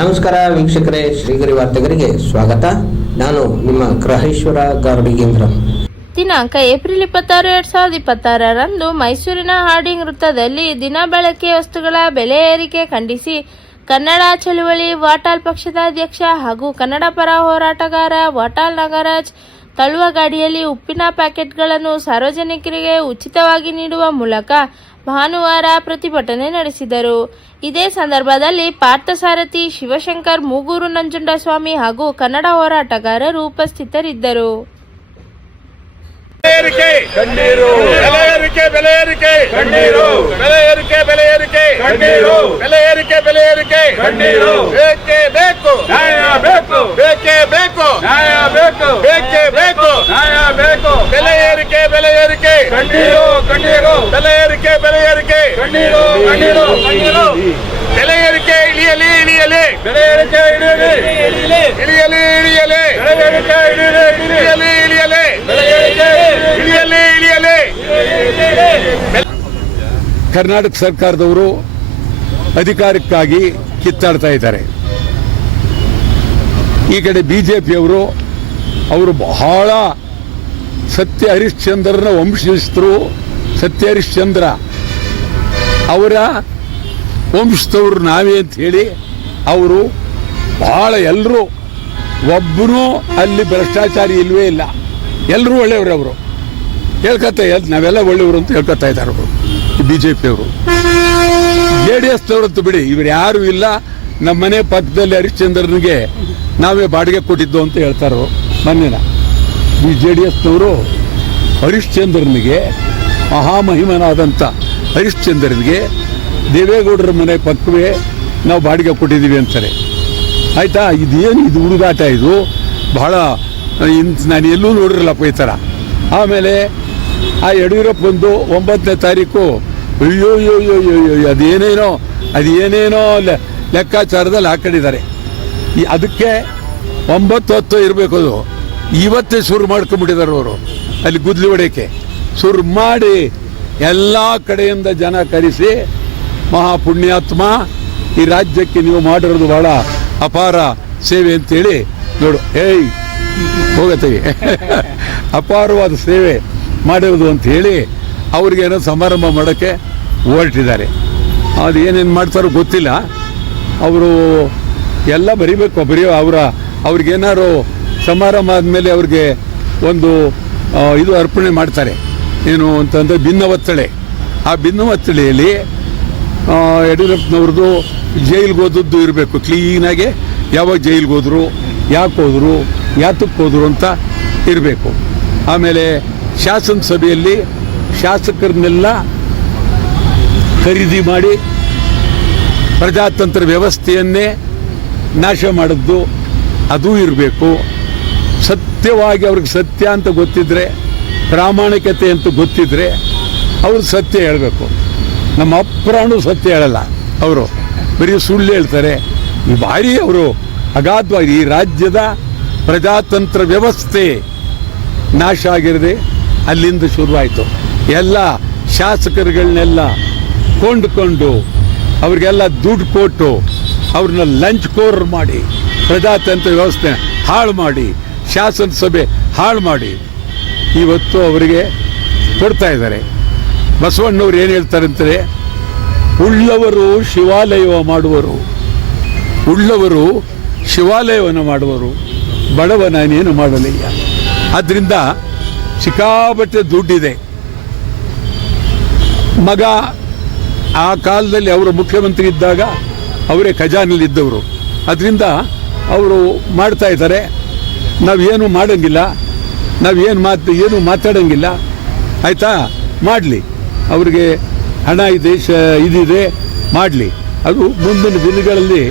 ನಮಸ್ಕಾರ ವೀಕ್ಷಕರೇ, ಶ್ರೀಗರಿ ವಾರ್ತೆಗರಿಗೆ ಸ್ವಾಗತ. ನಾನು ನಿಮ್ಮ ಗ್ರಹೇಶ್ವರ ಗಾರ್ಡಿಗೇಂದ್ರ. ದಿನಾಂಕ ಏಪ್ರಿಲ್ 26, 2026ರಂದು ಮೈಸೂರಿನ ಹಾರ್ಡಿಂಗ್ ವೃತ್ತದಲ್ಲಿ ದಿನ ಬಳಕೆ ವಸ್ತುಗಳ ಬೆಲೆ ಏರಿಕೆ ಖಂಡಿಸಿ ಕನ್ನಡ ಚಳುವಳಿ ವಾಟಾಳ್ ಪಕ್ಷದ ಅಧ್ಯಕ್ಷ ಹಾಗೂ ಕನ್ನಡ ಪರ ಹೋರಾಟಗಾರ ವಾಟಾಳ್ ನಾಗರಾಜ್ ತಳ್ಳುವ ಗಾಡಿಯಲ್ಲಿ ಉಪ್ಪಿನ ಪ್ಯಾಕೆಟ್ಗಳನ್ನು ಸಾರ್ವಜನಿಕರಿಗೆ ಉಚಿತವಾಗಿ ನೀಡುವ ಮೂಲಕ ಭಾನುವಾರ ಪ್ರತಿಭಟನೆ ನಡೆಸಿದರು. ಇದೇ ಸಂದರ್ಭದಲ್ಲಿ ಪಾರ್ಥಸಾರಥಿ, ಶಿವಶಂಕರ್, ಮೂಗೂರು ನಂಜುಂಡಸ್ವಾಮಿ ಹಾಗೂ ಕನ್ನಡ ಹೋರಾಟಗಾರರು ಉಪಸ್ಥಿತರಿದ್ದರು. ಕರ್ನಾಟಕ ಸರ್ಕಾರದವರು ಅಧಿಕಾರಕ್ಕಾಗಿ ಕಿತ್ತಾಡ್ತಾ ಇದ್ದಾರೆ. ಈ ಕಡೆ ಬಿಜೆಪಿಯವರು ಬಹಳ ಸತ್ಯ ಹರಿಶ್ಚಂದ್ರನ ವಂಶಸ್ಥರು. ಸತ್ಯ ಹರಿಶ್ಚಂದ್ರ ಅವರ ವಂಶದವರು ನಾವೇ ಅಂತ ಹೇಳಿ ಅವರು ಬಹಳ ಎಲ್ಲರೂ, ಒಬ್ಬರೂ ಅಲ್ಲಿ ಭ್ರಷ್ಟಾಚಾರಿ ಇಲ್ವೇ ಇಲ್ಲ, ಎಲ್ಲರೂ ಒಳ್ಳೆಯವರು. ಅವರು ನಾವೆಲ್ಲ ಒಳ್ಳೆಯವರು ಅಂತ ಹೇಳ್ಕೊತಾ ಇದ್ದಾರೆ ಅವರು ಬಿಜೆಪಿಯವರು. JDS ಬಿಡಿ, ಇವರು ಯಾರು ಇಲ್ಲ, ನಮ್ಮ ಮನೆ ಪಕ್ಕದಲ್ಲಿ ಹರಿಶ್ಚಂದ್ರನಿಗೆ ನಾವೇ ಬಾಡಿಗೆ ಕೊಟ್ಟಿದ್ದು ಅಂತ ಹೇಳ್ತಾರೋ. ಮೊನ್ನೆನ JDSನವರು ಹರಿಶ್ಚಂದ್ರನಿಗೆ, ಮಹಾಮಹಿಮನಾದಂಥ ಹರಿಶ್ಚಂದ್ರನಿಗೆ ದೇವೇಗೌಡರ ಮನೆ ಪಕ್ಕವೇ ನಾವು ಬಾಡಿಗೆ ಕೊಟ್ಟಿದ್ದೀವಿ ಅಂತಾರೆ. ಆಯಿತಾ? ಇದು ಹುಡುಗಾಟ, ಇದು ಬಹಳ ನಾನು ಎಲ್ಲೂ ನೋಡಿರಲ್ಲಪ್ಪ ಈ ಥರ. ಆಮೇಲೆ ಆ ಯಡಿಯೂರಪ್ಪ 9ನೇ ತಾರೀಕು ಅಯ್ಯೋ ಅದೇನೇನೋ ಲೆಕ್ಕಾಚಾರದಲ್ಲಿ ಹಾಕೊಂಡಿದ್ದಾರೆ. ಅದಕ್ಕೆ 9-10 ಇರಬೇಕು. ಅದು ಇವತ್ತೇ ಶುರು ಮಾಡ್ಕೊಂಡ್ಬಿಟ್ಟಿದ್ದಾರೆ ಅವರು. ಅಲ್ಲಿ ಗುದ್ಲಿ ಹೊಡೆಯಕ್ಕೆ ಶುರು ಮಾಡಿ ಎಲ್ಲ ಕಡೆಯಿಂದ ಜನ ಕರೆಸಿ, ಮಹಾಪುಣ್ಯಾತ್ಮ, ಈ ರಾಜ್ಯಕ್ಕೆ ನೀವು ಮಾಡಿರೋದು ಬಹಳ ಅಪಾರ ಸೇವೆ ಅಂತೇಳಿ, ನೋಡು ಹೋಗತ್ತೀವಿ ಅಪಾರವಾದ ಸೇವೆ ಮಾಡಿರೋದು ಅಂತ ಹೇಳಿ ಅವ್ರಿಗೇನೋ ಸಮಾರಂಭ ಮಾಡೋಕ್ಕೆ ಹೊರಟಿದ್ದಾರೆ. ಅದು ಏನೇನು ಮಾಡ್ತಾರೋ ಗೊತ್ತಿಲ್ಲ. ಅವರು ಎಲ್ಲ ಬರಿಬೇಕು, ಅವ್ರಿಗೇನಾದ್ರು ಸಮಾರಂಭ ಆದಮೇಲೆ ಅವ್ರಿಗೆ ಒಂದು ಇದು ಅರ್ಪಣೆ ಮಾಡ್ತಾರೆ. ಏನು ಅಂತಂದರೆ ಭಿನ್ನವತ್ತಳೆ. ಆ ಭಿನ್ನವತ್ತಳೆಯಲ್ಲಿ ಯಡಿಯೂರಪ್ಪನವ್ರದ್ದು ಜೈಲಿಗೆ ಹೋದದ್ದು ಇರಬೇಕು ಕ್ಲೀನಾಗೆ. ಯಾವಾಗ ಜೈಲಿಗೆ ಹೋದ್ರು, ಯಾಕೆ ಹೋದ್ರು, ಯಾತಕ್ಕೆ ಹೋದ್ರು ಅಂತ ಇರಬೇಕು. ಆಮೇಲೆ ಶಾಸನಸಭೆಯಲ್ಲಿ ಶಾಸಕರನ್ನೆಲ್ಲ ಖರೀದಿ ಮಾಡಿ ಪ್ರಜಾತಂತ್ರ ವ್ಯವಸ್ಥೆಯನ್ನೇ ನಾಶ ಮಾಡಿದ್ದು ಅದೂ ಇರಬೇಕು. ಸತ್ಯವಾಗಿ ಅವ್ರಿಗೆ ಸತ್ಯ ಅಂತ ಗೊತ್ತಿದ್ರೆ, ಪ್ರಾಮಾಣಿಕತೆ ಅಂತ ಗೊತ್ತಿದ್ರೆ ಅವರು ಸತ್ಯ ಹೇಳಬೇಕು. ನಮ್ಮ ಅಪ್ರಾಣು ಸತ್ಯ ಹೇಳಲ್ಲ, ಅವರು ಬರೀ ಸುಳ್ಳು ಹೇಳ್ತಾರೆ. ಭಾರಿ ಅವರು ಅಗಾಧವಾಗಿ ಈ ರಾಜ್ಯದ ಪ್ರಜಾತಂತ್ರ ವ್ಯವಸ್ಥೆ ನಾಶ ಆಗಿರದೆ ಅಲ್ಲಿಂದ ಶುರುವಾಯಿತು. ಎಲ್ಲ ಶಾಸಕರುಗಳನ್ನೆಲ್ಲ ಕೊಂಡುಕೊಂಡು ಅವ್ರಿಗೆಲ್ಲ ದುಡ್ಡು ಕೊಟ್ಟು ಅವ್ರನ್ನ ಲಂಚ್ ಕೋರ್ ಮಾಡಿ ಪ್ರಜಾತಂತ್ರ ವ್ಯವಸ್ಥೆ ಹಾಳು ಮಾಡಿ, ಶಾಸನಸಭೆ ಹಾಳು ಮಾಡಿ ಇವತ್ತು ಅವರಿಗೆ ಕೊಡ್ತಾ ಇದ್ದಾರೆ. ಬಸವಣ್ಣವ್ರು ಏನು ಹೇಳ್ತಾರಂದರೆ, ಉಳ್ಳವರು ಶಿವಾಲಯವ ಮಾಡುವರು, ಉಳ್ಳವರು ಶಿವಾಲಯವನ್ನು ಮಾಡುವರು, ಬಡವ ನಾನೇನು ಮಾಡಲಯ್ಯ. ಆದ್ದರಿಂದ ಸಿಕ್ಕಾಪಟ್ಟೆ ದುಡ್ಡಿದೆ. ಮಗ ಆ ಕಾಲದಲ್ಲಿ ಅವರು ಮುಖ್ಯಮಂತ್ರಿ ಇದ್ದಾಗ ಅವರೇ ಖಜಾನೆಯಲ್ಲಿದ್ದವರು. ಅದರಿಂದ ಅವರು ಮಾಡ್ತಾ ಇದ್ದಾರೆ. ನಾವೇನು ಮಾಡೋಂಗಿಲ್ಲ, ಏನು ಮಾತಾಡೋಂಗಿಲ್ಲ. ಆಯಿತಾ? ಮಾಡಲಿ, ಅವ್ರಿಗೆ ಹಣ ಇದೆ, ಇದಿದೆ, ಮಾಡಲಿ. ಅದು ಮುಂದಿನ ದಿನಗಳಲ್ಲಿ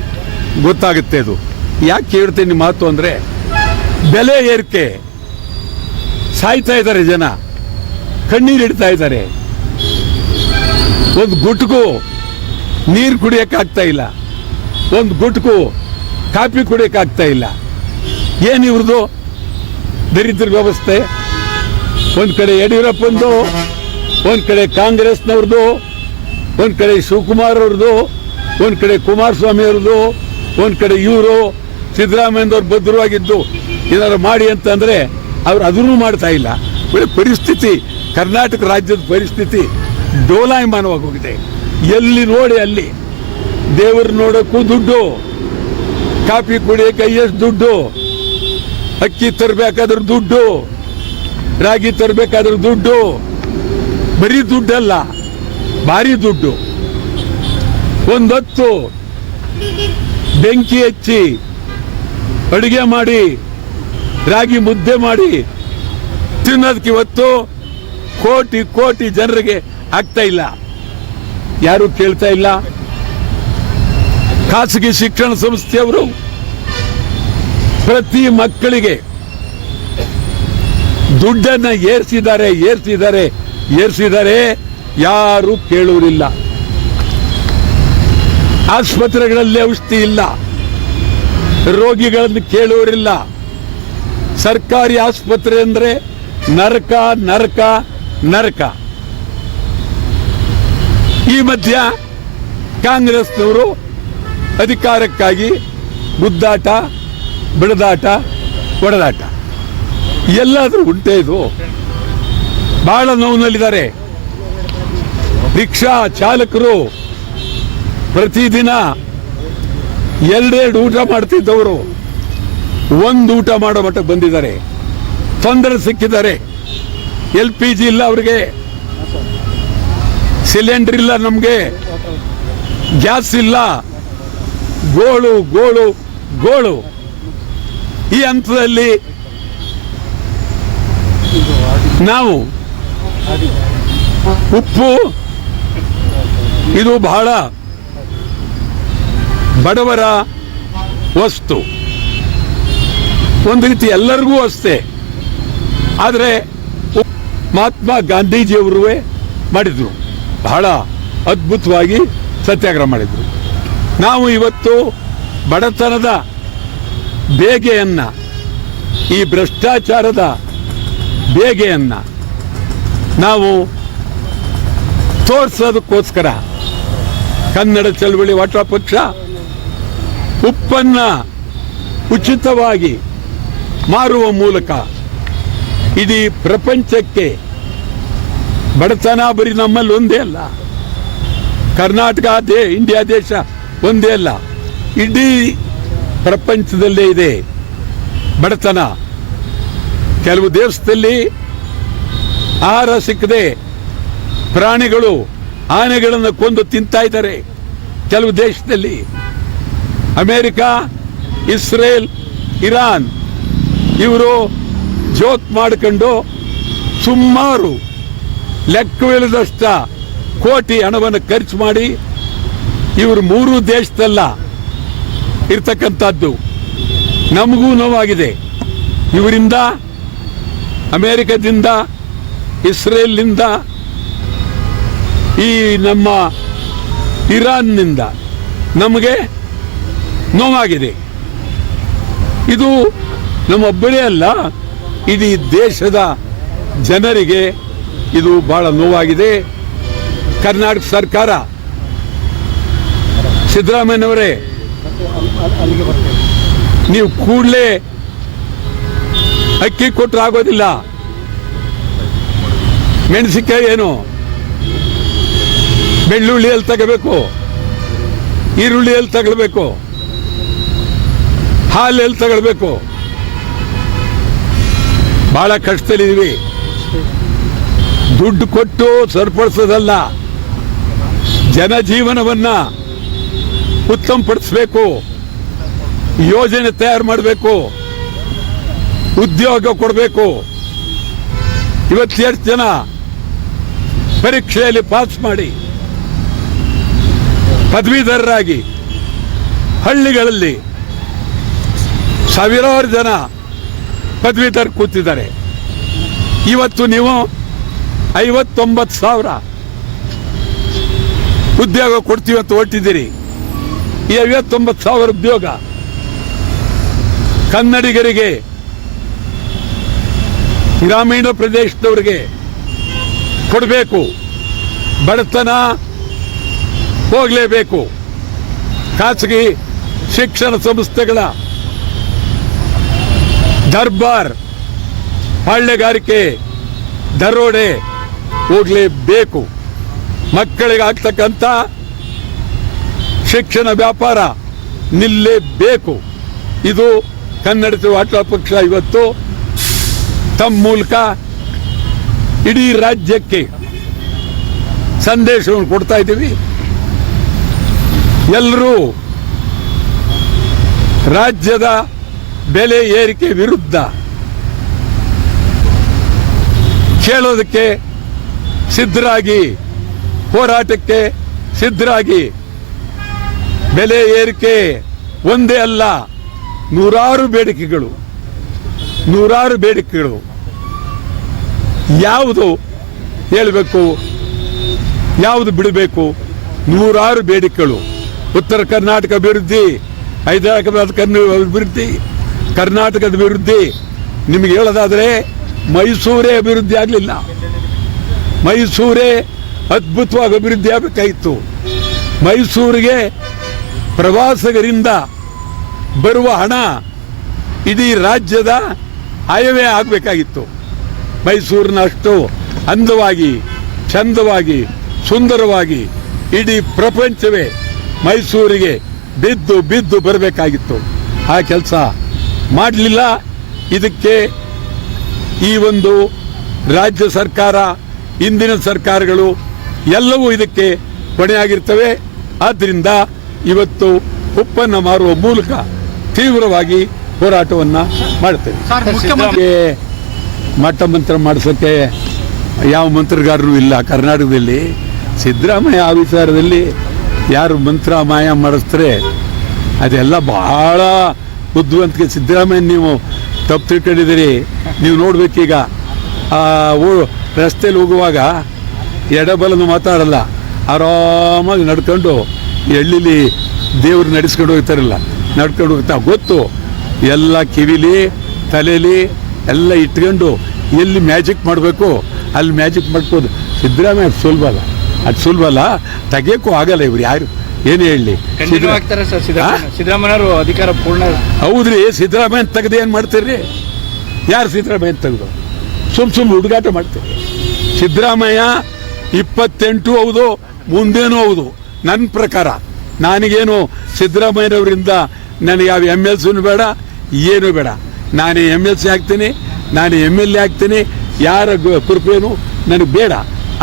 ಗೊತ್ತಾಗುತ್ತೆ. ಅದು ಯಾಕೆ ಹೇಳ್ತೇನೆ ಮಾತು ಅಂದರೆ, ಬೆಲೆ ಏರಿಕೆ, ಸಾಯ್ತಾ ಇದ್ದಾರೆ ಜನ, ಕಣ್ಣೀರಿಡ್ತಾ ಇದ್ದಾರೆ. ಒಂದು ಗುಟ್ಕು ನೀರು ಕುಡಿಯೋಕ್ಕಾಗ್ತಾ ಇಲ್ಲ, ಒಂದು ಗುಟ್ಕು ಕಾಫಿ ಕುಡಿಯೋಕ್ಕಾಗ್ತಾ ಇಲ್ಲ. ಏನು ಇವ್ರದ್ದು ದರಿದ್ರ ವ್ಯವಸ್ಥೆ? ಒಂದು ಕಡೆ ಯಡಿಯೂರಪ್ಪಂದು, ಒಂದು ಕಡೆ ಕಾಂಗ್ರೆಸ್ನವ್ರದ್ದು, ಒಂದು ಕಡೆ ಶಿವಕುಮಾರ್ ಅವ್ರದ್ದು, ಒಂದು ಕಡೆ ಕುಮಾರಸ್ವಾಮಿ ಅವ್ರದ್ದು, ಒಂದ್ ಕಡೆ ಇವರು ಸಿದ್ದರಾಮಯ್ಯನವ್ರು ಭದ್ರವಾಗಿದ್ದು ಏನಾದ್ರು ಮಾಡಿ ಅಂತಂದ್ರೆ ಅವ್ರು ಅದನ್ನೂ ಮಾಡ್ತಾ ಇಲ್ಲ. ಒಳ್ಳೆ ಪರಿಸ್ಥಿತಿ, ಕರ್ನಾಟಕ ರಾಜ್ಯದ ಪರಿಸ್ಥಿತಿ ಡೋಲಾಯಮಾನವಾಗಿ ಹೋಗಿದೆ. ಎಲ್ಲಿ ನೋಡಿ ಅಲ್ಲಿ ದೇವರು ನೋಡೋಕ್ಕೂ ದುಡ್ಡು, ಕಾಫಿ ಕುಡಿಯೋಕೆ ಎಷ್ಟು ದುಡ್ಡು, ಅಕ್ಕಿ ತರಬೇಕಾದ್ರೆ ದುಡ್ಡು, ರಾಗಿ ತರಬೇಕಾದ್ರೆ ದುಡ್ಡು, ಬರೀ ದುಡ್ಡಲ್ಲ ಭಾರಿ ದುಡ್ಡು. ಒಂದೊತ್ತು ಬೆಂಕಿ ಹಚ್ಚಿ ಅಡುಗೆ ಮಾಡಿ ರಾಗಿ ಮುದ್ದೆ ಮಾಡಿ ತಿನ್ನೋದಕ್ಕೆ ಇವತ್ತು ಕೋಟಿ ಕೋಟಿ ಜನರಿಗೆ ಆಗ್ತಾ ಇಲ್ಲ, ಯಾರು ಕೇಳ್ತಾ ಇಲ್ಲ. ಖಾಸಗಿ ಶಿಕ್ಷಣ ಸಂಸ್ಥೆಯವರು ಪ್ರತಿ ಮಕ್ಕಳಿಗೆ ದುಡ್ಡನ್ನ ಏರಿಸಿದ್ದಾರೆ, ಯಾರು ಕೇಳುವುದಿಲ್ಲ. ಆಸ್ಪತ್ರೆಗಳಲ್ಲಿ ಔಷಧಿ ಇಲ್ಲ, ರೋಗಿಗಳನ್ನು ಕೇಳುವರಿಲ್ಲ. ಸರ್ಕಾರಿ ಆಸ್ಪತ್ರೆ ಅಂದ್ರೆ ನರಕ ನರಕ ನರಕ. ಈ ಮಧ್ಯ ಕಾಂಗ್ರೆಸ್ನವರು ಅಧಿಕಾರಕ್ಕಾಗಿ ಗುದ್ದಾಟ, ಬಿಡದಾಟ, ಹೊಡೆದಾಟ ಎಲ್ಲಾದ್ರೂ ಉಂಟೆ. ಇದು ಬಹಳ ನೋವಿನಲ್ಲಿದ್ದಾರೆ. ರಿಕ್ಷಾ ಚಾಲಕರು ಪ್ರತಿದಿನ 2 ಊಟ ಮಾಡ್ತಿದ್ದವರು 1 ಊಟ ಮಾಡೋ ಮಟ್ಟಕ್ಕೆ ಬಂದಿದ್ದಾರೆ. ತೊಂದರೆ ಸಿಕ್ಕಿದ್ದಾರೆ. LPG ಇಲ್ಲ ಅವರಿಗೆ, ಸಿಲಿಂಡರ್ ಇಲ್ಲ, ನಮಗೆ ಗ್ಯಾಸ್ ಇಲ್ಲ, ಗೋಳು ಗೋಳು ಗೋಳು. ಈ ಹಂತದಲ್ಲಿ ನಾವು ಉಪ್ಪು ಇದು ಬಹಳ ಬಡವರ ವಸ್ತು, ಒಂದು ರೀತಿ ಎಲ್ಲರಿಗೂ ಅಷ್ಟೇ. ಆದರೆ ಮಹಾತ್ಮ ಗಾಂಧೀಜಿಯವರು ಮಾಡಿದ್ರು, ಬಹಳ ಅದ್ಭುತವಾಗಿ ಸತ್ಯಾಗ್ರಹ ಮಾಡಿದ್ರು. ನಾವು ಇವತ್ತು ಬಡತನದ ಬೇಗೆಯನ್ನ, ಈ ಭ್ರಷ್ಟಾಚಾರದ ಬೇಗೆಯನ್ನ ನಾವು ತೋರಿಸೋದಕ್ಕೋಸ್ಕರ ಕನ್ನಡ ಚಳವಳಿ ವಾಟ ಪಕ್ಷ ಉಪ್ಪನ್ನ ಉಚಿತವಾಗಿ ಮಾರುವ ಮೂಲಕ ಇಡೀ ಪ್ರಪಂಚಕ್ಕೆ, ಬಡತನ ಬರೀ ನಮ್ಮಲ್ಲಿ ಒಂದೇ ಅಲ್ಲ, ಕರ್ನಾಟಕ ಇಂಡಿಯಾ ದೇಶ ಒಂದೇ ಅಲ್ಲ, ಇಡೀ ಪ್ರಪಂಚದಲ್ಲೇ ಇದೆ ಬಡತನ. ಕೆಲವು ದೇಶದಲ್ಲಿ ಆಹಾರ ಸಿಕ್ಕದೆ ಪ್ರಾಣಿಗಳು, ಆನೆಗಳನ್ನು ಕೊಂದು ತಿಂತಾ ಇದ್ದಾರೆ. ಕೆಲವು ದೇಶದಲ್ಲಿ ಅಮೆರಿಕ, ಇಸ್ರೇಲ್, ಇರಾನ್ ಇವರು ಜೋಕ್ ಮಾಡಿಕೊಂಡು ಸುಮಾರು ಲೆಕ್ಕವಿಲ್ಲದಷ್ಟ ಕೋಟಿ ಹಣವನ್ನು ಖರ್ಚು ಮಾಡಿ ಇವರು 3 ದೇಶದಲ್ಲ ಇರ್ತಕ್ಕಂಥದ್ದು. ನಮಗೂ ನೋವಾಗಿದೆ. ಇವರಿಂದ, ಅಮೆರಿಕದಿಂದ, ಇಸ್ರೇಲ್ನಿಂದ, ಈ ನಮ್ಮ ಇರಾನ್ನಿಂದ ನಮಗೆ ನೋವಾಗಿದೆ. ಇದು ನಮ್ಮೊಬ್ಬರೇ ಅಲ್ಲ, ಇಡೀ ದೇಶದ ಜನರಿಗೆ ಇದು ಬಹಳ ನೋವಾಗಿದೆ. ಕರ್ನಾಟಕ ಸರ್ಕಾರ, ಸಿದ್ದರಾಮಯ್ಯನವರೇ, ನೀವು ಕೂಡಲೇ ಅಕ್ಕಿ ಕೊಟ್ಟರೆ ಆಗೋದಿಲ್ಲ. ಮೆಣಸಿನಕಾಯಿ ಏನು, ಬೆಳ್ಳುಳ್ಳಿ ಎಲ್ಲಿ ತಗೋಬೇಕು, ಈರುಳ್ಳಿ ಎಲ್ಲಿ ತಗೊಳ್ಬೇಕು, ಹಾಲು ಎಲ್ಲಿ ತಗೊಳ್ಬೇಕು, ಬಹಳ ಕಷ್ಟದಲ್ಲಿದ್ದೀವಿ. ದುಡ್ಡು ಕೊಟ್ಟು ಸರಿಪಡಿಸೋದಲ್ಲ, ಜನಜೀವನವನ್ನ ಉತ್ತಮಪಡಿಸಬೇಕು, ಯೋಜನೆ ತಯಾರು ಮಾಡಬೇಕು, ಉದ್ಯೋಗ ಕೊಡಬೇಕು. ಇವತ್ತು ಎಷ್ಟು ಜನ ಪರೀಕ್ಷೆಯಲ್ಲಿ ಪಾಸ್ ಮಾಡಿ ಪದವೀಧರರಾಗಿ ಹಳ್ಳಿಗಳಲ್ಲಿ ಸಾವಿರಾರು ಜನ ಪದವೀಧರ ಕೂತಿದ್ದಾರೆ. ಇವತ್ತು ನೀವು 59,000 ಉದ್ಯೋಗ ಕೊಡ್ತೀವಿ ಅಂತ ಹೊರಟಿದ್ದೀರಿ. ಈ 59,000 ಉದ್ಯೋಗ ಕನ್ನಡಿಗರಿಗೆ, ಗ್ರಾಮೀಣ ಪ್ರದೇಶದವರಿಗೆ ಕೊಡಬೇಕು. ಬಡತನ ಹೋಗಲೇಬೇಕು. ಖಾಸಗಿ ಶಿಕ್ಷಣ ಸಂಸ್ಥೆಗಳ ದರ್ಬಾರ್, ಪಾಳ್ಯಗಾರಿಕೆ, ದರೋಡೆ ಹೋಗಲೇಬೇಕು. ಮಕ್ಕಳಿಗೆ ಆಗ್ತಕ್ಕಂಥ ಶಿಕ್ಷಣ ವ್ಯಾಪಾರ ನಿಲ್ಲೇಬೇಕು. ಇದು ಕನ್ನಡ ವಾಟಾಳ್ ಪಕ್ಷ ಇವತ್ತು ತಮ್ಮ ಮೂಲಕ ಇಡೀ ರಾಜ್ಯಕ್ಕೆ ಸಂದೇಶವನ್ನು ಕೊಡ್ತಾ ಇದ್ದೀವಿ. ಎಲ್ಲರೂ ರಾಜ್ಯದ ಬೆಲೆ ಏರಿಕೆ ವಿರುದ್ಧ ಕೇಳೋದಕ್ಕೆ ಸಿದ್ಧರಾಗಿ, ಹೋರಾಟಕ್ಕೆ ಸಿದ್ಧರಾಗಿ. ಬೆಲೆ ಏರಿಕೆ ಒಂದೇ ಅಲ್ಲ, ನೂರಾರು ಬೇಡಿಕೆಗಳು. ಯಾವುದು ಹೇಳಬೇಕು, ಯಾವುದು ಬಿಡಬೇಕು? ನೂರಾರು ಬೇಡಿಕೆಗಳು. ಉತ್ತರ ಕರ್ನಾಟಕ ಅಭಿವೃದ್ಧಿ, ಹೈದರಾಬಾದ್ ಅಭಿವೃದ್ಧಿ, ಕರ್ನಾಟಕದ ಅಭಿವೃದ್ಧಿ. ನಿಮಗೆ ಹೇಳೋದಾದ್ರೆ ಮೈಸೂರೇ ಅಭಿವೃದ್ಧಿ ಆಗಲಿಲ್ಲ. ಮೈಸೂರೇ ಅದ್ಭುತವಾಗಿ ಅಭಿವೃದ್ಧಿ ಆಗಬೇಕಾಗಿತ್ತು. ಮೈಸೂರಿಗೆ ಪ್ರವಾಸಿಗರಿಂದ ಬರುವ ಹಣ ಇಡೀ ರಾಜ್ಯದ ಆಯವೇ ಆಗಬೇಕಾಗಿತ್ತು. ಮೈಸೂರಿನಷ್ಟು ಅಂದವಾಗಿ, ಚಂದವಾಗಿ, ಸುಂದರವಾಗಿ ಇಡೀ ಪ್ರಪಂಚವೇ ಮೈಸೂರಿಗೆ ಬಿದ್ದು ಬಿದ್ದು ಬರಬೇಕಾಗಿತ್ತು. ಆ ಕೆಲಸ ಮಾಡಲಿಲ್ಲ. ಇದಕ್ಕೆ ಈ ಒಂದು ರಾಜ್ಯ ಸರ್ಕಾರ, ಇಂದಿನ ಸರ್ಕಾರಗಳು ಎಲ್ಲವೂ ಇದಕ್ಕೆ ಹೊಣೆಯಾಗಿರ್ತವೆ. ಆದ್ದರಿಂದ ಇವತ್ತು ಉಪ್ಪನ್ನು ಮಾರುವ ಮೂಲಕ ತೀವ್ರವಾಗಿ ಹೋರಾಟವನ್ನ ಮಾಡ್ತೇವೆ. ಮಠ ಮಂತ್ರ ಮಾಡಿಸೋಕ್ಕೆ ಯಾವ ಮಂತ್ರಗಾರರು ಇಲ್ಲ ಕರ್ನಾಟಕದಲ್ಲಿ. ಸಿದ್ದರಾಮಯ್ಯ ಆ ವಿಚಾರದಲ್ಲಿ ಯಾರು ಮಂತ್ರ ಮಾಯ ಮಾಡಿಸ್ತಾರೆ ಅದೆಲ್ಲ ಬಹಳ ಬುದ್ಧಿವಂತಿಕೆ. ಸಿದ್ದರಾಮಯ್ಯ ನೀವು ತಪ್ಪು ತಿಳ್ಕೊಂಡಿದ್ದೀರಿ. ನೀವು ನೋಡ್ಬೇಕೀಗ ರಸ್ತೆಯಲ್ಲಿ ಹೋಗುವಾಗ ಎಡಬಲನ್ನು ಮಾತಾಡಲ್ಲ, ಆರಾಮಾಗಿ ನಡ್ಕೊಂಡು ಎಳ್ಳಿಲಿ ದೇವ್ರು ನಡೆಸ್ಕೊಂಡು ಹೋಗ್ತಾರಲ್ಲ, ನಡ್ಕೊಂಡು ಹೋಗ್ತಾ ಗೊತ್ತು. ಎಲ್ಲ ಕಿವಿಲಿ ತಲೆಯಲ್ಲಿ ಎಲ್ಲ ಇಟ್ಕೊಂಡು ಎಲ್ಲಿ ಮ್ಯಾಜಿಕ್ ಮಾಡಬೇಕು ಅಲ್ಲಿ ಮ್ಯಾಜಿಕ್ ಮಾಡ್ಬೋದು. ಸಿದ್ದರಾಮಯ್ಯ ಅದು ಸುಲಭ ಅಲ್ಲ, ತೆಗಿಯೋಕ್ಕೂ ಆಗಲ್ಲ. ಇವ್ರು ಯಾರು ಏನು ಹೇಳಲಿ, ಸಿದ್ದರಾಮಯ್ಯವರು ಅಧಿಕಾರ ಪೂರ್ಣ. ಹೌದ್ರಿ, ಸಿದ್ದರಾಮಯ್ಯ ತೆಗೆದು ಏನು ಮಾಡ್ತೀರಿ? ಯಾರು ಸಿದ್ದರಾಮಯ್ಯ ತೆಗೆದು ಸುಮ್ ಹುಡುಗಾಟ ಮಾಡ್ತೀರಿ? ಸಿದ್ದರಾಮಯ್ಯ 28 ಹೌದು, ಮುಂದೇನೂ ಹೌದು. ನನ್ನ ಪ್ರಕಾರ ನನಗೇನು ಸಿದ್ದರಾಮಯ್ಯನವರಿಂದ ನನಗೆ ಯಾವ MLC ಬೇಡ, ಏನೂ ಬೇಡ. ನಾನೇ MLC ಆಗ್ತೀನಿ, ನಾನೇ MLA ಆಗ್ತೀನಿ. ಯಾರ ಕೃಪೆನೂ ನನಗೆ ಬೇಡ.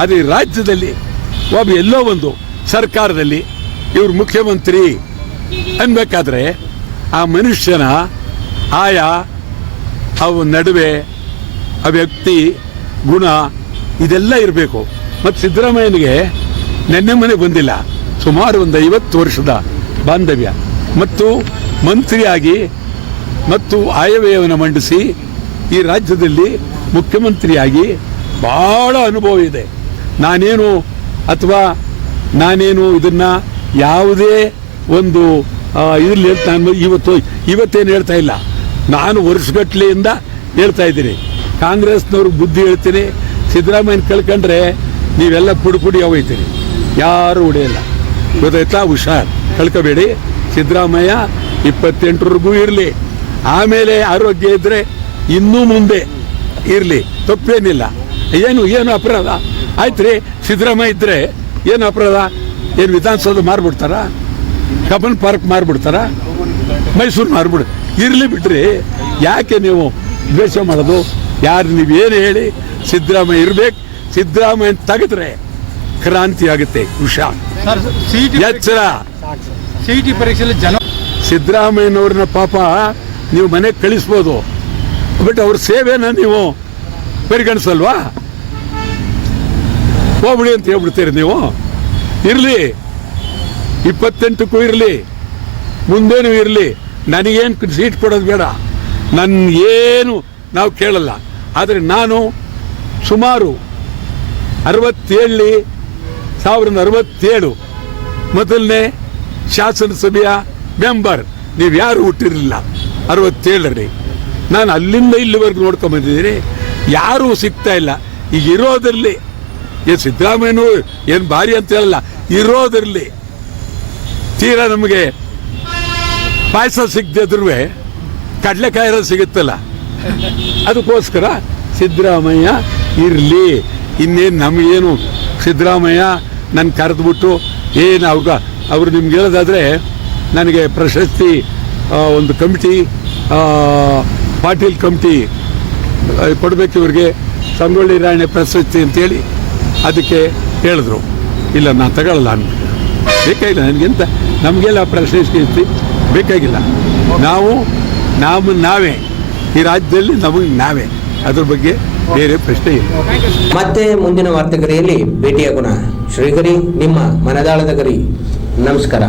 ಆದರೆ ರಾಜ್ಯದಲ್ಲಿ ಒಬ್ಬ ಎಲ್ಲೋ ಒಂದು ಸರ್ಕಾರದಲ್ಲಿ ಇವರು ಮುಖ್ಯಮಂತ್ರಿ ಅನ್ಬೇಕಾದ್ರೆ ಆ ಮನುಷ್ಯನ ಆಯಾ ಅವ ನಡುವೆ ಆ ವ್ಯಕ್ತಿ ಗುಣ ಇದೆಲ್ಲ ಇರಬೇಕು. ಮತ್ತು ಸಿದ್ದರಾಮಯ್ಯನಿಗೆ ನೆನ್ನೆ ಮನೆ ಬಂದಿಲ್ಲ, ಸುಮಾರು ಒಂದು 50 ವರ್ಷದ ಬಾಂಧವ್ಯ ಮತ್ತು ಮಂತ್ರಿಯಾಗಿ ಮತ್ತು ಆಯವ್ಯಯವನ್ನು ಮಂಡಿಸಿ ಈ ರಾಜ್ಯದಲ್ಲಿ ಮುಖ್ಯಮಂತ್ರಿಯಾಗಿ ಬಹಳ ಅನುಭವ ಇದೆ. ನಾನೇನು ಇದನ್ನ ಯಾವುದೇ ಒಂದು ಇದರಲ್ಲಿ ನಾನು ಇವತ್ತೇನು ಹೇಳ್ತಾ ಇಲ್ಲ. ನಾನು ವರ್ಷಗಟ್ಟಲೆಯಿಂದ ಹೇಳ್ತಾ ಇದ್ದೀನಿ. ಕಾಂಗ್ರೆಸ್ನವ್ರಿಗೆ ಬುದ್ಧಿ ಹೇಳ್ತೀನಿ, ಸಿದ್ದರಾಮಯ್ಯನ ಕಳ್ಕೊಂಡ್ರೆ ನೀವೆಲ್ಲ ಪುಡಿ ಹೋಗ್ತೀರಿ, ಯಾರು ಉಳಿಯಲ್ಲ. ಗೊತ್ತಾಯ್ತಾ? ಹುಷಾರ್, ಕಳ್ಕೋಬೇಡಿ. ಸಿದ್ದರಾಮಯ್ಯ 28ವರೆಗೂ ಇರಲಿ, ಆಮೇಲೆ ಆರೋಗ್ಯ ಇದ್ದರೆ ಇನ್ನೂ ಮುಂದೆ ಇರಲಿ, ತಪ್ಪೇನಿಲ್ಲ. ಏನು ಅಪರಾಧ ಆಯ್ತು ರೀ? ಸಿದ್ದರಾಮಯ್ಯ ಇದ್ದರೆ ಏನು ಅಪರಾಧ? ಏನು ವಿಧಾನಸೌಧ ಮಾರ್ಬಿಡ್ತಾರ? ಕಬ್ಬನ್ ಪಾರ್ಕ್ ಮಾರ್ಬಿಡ್ತಾರ? ಮೈಸೂರು ಮಾರ್ಬಿಡು, ಇರಲಿ ಬಿಟ್ರಿ. ಯಾಕೆ ನೀವು ದ್ವೇಷ ಮಾಡೋದು? ಯಾರು ನೀವೇನು ಹೇಳಿ, ಸಿದ್ದರಾಮಯ್ಯ ಇರ್ಬೇಕು. ಸಿದ್ದರಾಮಯ್ಯ ತೆಗೆದ್ರೆ ಕ್ರಾಂತಿ ಆಗುತ್ತೆ. ಹುಷಾರ್, ಎಚ್ಚರ. CET ಪರೀಕ್ಷೆಯಲ್ಲಿ ಸಿದ್ದರಾಮಯ್ಯನವ್ರನ್ನ ಪಾಪ ನೀವು ಮನೆಗೆ ಕಳಿಸ್ಬೋದು, ಬಟ್ ಅವ್ರ ಸೇವೆನ ನೀವು ಪರಿಗಣಿಸಲ್ವಾ? ಹೋಗ್ಬಿಡಿ ಅಂತ ಹೇಳ್ಬಿಡ್ತೀರಿ ನೀವು. ಇರಲಿ, 28ಕ್ಕೂ ಇರಲಿ, ಮುಂದೇನು ಇರಲಿ. ನನಗೇನು ಸೀಟ್ ಕೊಡೋದು ಬೇಡ, ಏನು ನಾವು ಕೇಳಲ್ಲ. ಆದರೆ ನಾನು ಸುಮಾರು 1967 ಮೊದಲನೇ ಶಾಸನಸಭೆಯ ಮೆಂಬರ್. ನೀವು ಯಾರು ಹುಟ್ಟಿರಲಿಲ್ಲ 67ರಲ್ಲಿ. ನಾನು ಅಲ್ಲಿಂದ ಇಲ್ಲಿವರೆಗೂ ನೋಡ್ಕೊಂಬಂದಿದ್ದೀನಿ. ಯಾರೂ ಸಿಗ್ತಾ ಇಲ್ಲ. ಈಗ ಇರೋದ್ರಲ್ಲಿ ಸಿದ್ದರಾಮಯ್ಯನೂ ಏನು ಭಾರಿ ಅಂತ ಹೇಳಲ್ಲ, ಇರೋದ್ರಲ್ಲಿ ತೀರಾ ನಮಗೆ ಪಾಯಸ ಸಿಗದಿದ್ರೂ ಕಡಲೆಕಾಯಿ ಸಿಗುತ್ತಲ್ಲ, ಅದಕ್ಕೋಸ್ಕರ ಸಿದ್ದರಾಮಯ್ಯ ಇರಲಿ. ಇನ್ನೇನು ನಮಗೇನು ಸಿದ್ದರಾಮಯ್ಯ ನನ್ನ ಕರೆದ್ಬಿಟ್ಟು ಏನು ಅವ್ರು ನಿಮ್ಗೆ ಹೇಳೋದಾದರೆ ನನಗೆ ಪ್ರಶಸ್ತಿ ಒಂದು ಕಮಿಟಿ ಪಾಟೀಲ್ ಕಮಿಟಿ ಕೊಡಬೇಕು ಇವ್ರಿಗೆ, ಸಂಗೊಳ್ಳಿ ರಾಯಣ್ಣ ಪ್ರಶಸ್ತಿ ಅಂತೇಳಿ ಅದಕ್ಕೆ ಹೇಳಿದ್ರು. ಇಲ್ಲ ನಾನು ತಗೊಳ್ಳಲ್ಲ ಅಂದ್ಬಿಟ್ಟು. ಬೇಕಾಗಿಲ್ಲ ನನಗೆಂತ, ನಮಗೆಲ್ಲ ಪ್ರಶಸ್ತಿ ಬೇಕಾಗಿಲ್ಲ. ನಾವೇ ಈ ರಾಜ್ಯದಲ್ಲಿ ನಮಗೆ ನಾವೇ, ಅದ್ರ ಬಗ್ಗೆ ಬೇರೆ ಪ್ರಶ್ನೆ ಇಲ್ಲ. ಮತ್ತೆ ಮುಂದಿನ ವಾರ್ತೆಗರಿಯಲ್ಲಿ ಭೇಟಿಯಾಗೋಣ. ಶ್ರೀಗರಿ ನಿಮ್ಮ ಮನದಾಳದ ಗರಿ. ನಮಸ್ಕಾರ.